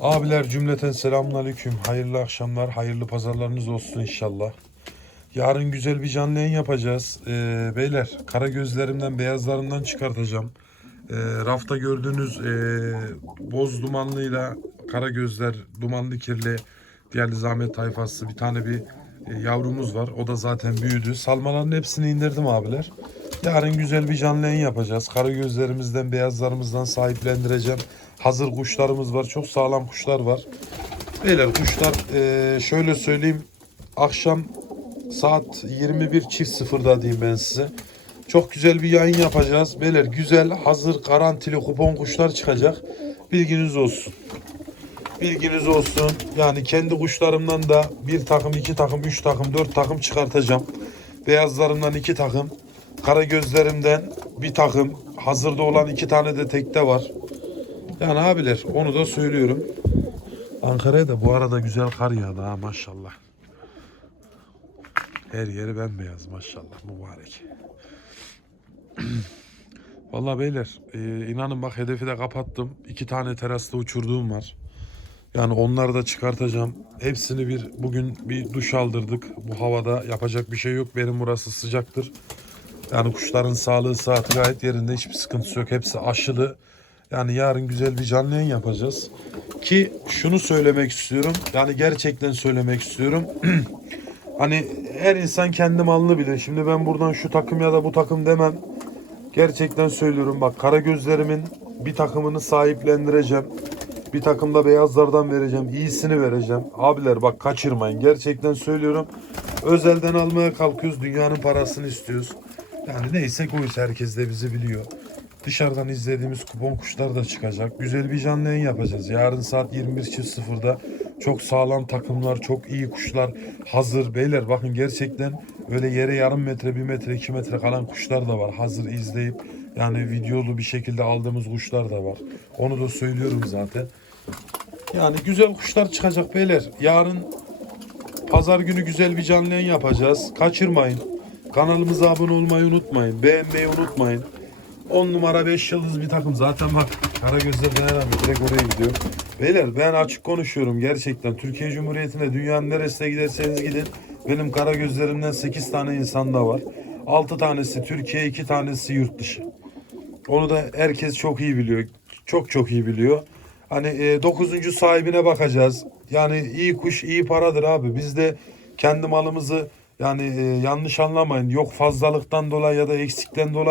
Abiler cümleten selamünaleyküm. Hayırlı akşamlar, hayırlı pazarlarınız olsun inşallah. Yarın güzel bir canlı yayın yapacağız. Ee, beyler, kara gözlerimden, beyazlarından çıkartacağım. Ee, rafta gördüğünüz e, boz dumanlıyla kara gözler, dumanlı kirli, diğer zahmet tayfası bir tane bir e, yavrumuz var. O da zaten büyüdü. Salmaların hepsini indirdim abiler. Yarın güzel bir canlı yayın yapacağız. Kara gözlerimizden, beyazlarımızdan sahiplendireceğim. Hazır kuşlarımız var. Çok sağlam kuşlar var. Beyler kuşlar e, şöyle söyleyeyim. Akşam saat 21 çift sıfırda diyeyim ben size. Çok güzel bir yayın yapacağız. Beyler güzel, hazır, garantili kupon kuşlar çıkacak. Bilginiz olsun. Bilginiz olsun. Yani kendi kuşlarımdan da bir takım, iki takım, üç takım, dört takım çıkartacağım. Beyazlarımdan iki takım. Kara gözlerimden bir takım. Hazırda olan iki tane de tekte var. Yani abiler onu da söylüyorum. Ankara'ya da bu arada güzel kar yağdı ha maşallah. Her yeri bembeyaz maşallah mübarek. Vallahi beyler e, inanın bak hedefi de kapattım. İki tane terasta uçurduğum var. Yani onları da çıkartacağım. Hepsini bir bugün bir duş aldırdık. Bu havada yapacak bir şey yok. Benim burası sıcaktır. Yani kuşların sağlığı saati gayet yerinde. Hiçbir sıkıntısı yok. Hepsi aşılı. Yani yarın güzel bir canlı yayın yapacağız. Ki şunu söylemek istiyorum. Yani gerçekten söylemek istiyorum. hani her insan kendi malını bilir. Şimdi ben buradan şu takım ya da bu takım demem. Gerçekten söylüyorum bak kara gözlerimin bir takımını sahiplendireceğim. Bir takımda beyazlardan vereceğim. iyisini vereceğim. Abiler bak kaçırmayın. Gerçekten söylüyorum. Özelden almaya kalkıyoruz. Dünyanın parasını istiyoruz. Yani neyse oysa herkes de bizi biliyor. Dışarıdan izlediğimiz kupon kuşlar da çıkacak. Güzel bir canlı yayın yapacağız. Yarın saat 21.00'da çok sağlam takımlar, çok iyi kuşlar hazır. Beyler bakın gerçekten öyle yere yarım metre, bir metre, iki metre kalan kuşlar da var. Hazır izleyip yani videolu bir şekilde aldığımız kuşlar da var. Onu da söylüyorum zaten. Yani güzel kuşlar çıkacak beyler. Yarın pazar günü güzel bir canlı yayın yapacağız. Kaçırmayın. Kanalımıza abone olmayı unutmayın. Beğenmeyi unutmayın. 10 numara 5 yıldız bir takım. Zaten bak Karagözler Fenerbahçe direkt oraya gidiyor. Beyler ben açık konuşuyorum gerçekten. Türkiye Cumhuriyeti'nde dünyanın neresine giderseniz gidin. Benim Karagözlerimden 8 tane insan da var. 6 tanesi Türkiye, 2 tanesi yurt dışı. Onu da herkes çok iyi biliyor. Çok çok iyi biliyor. Hani e, 9. sahibine bakacağız. Yani iyi kuş iyi paradır abi. Biz de kendi malımızı yani e, yanlış anlamayın. Yok fazlalıktan dolayı ya da eksikten dolayı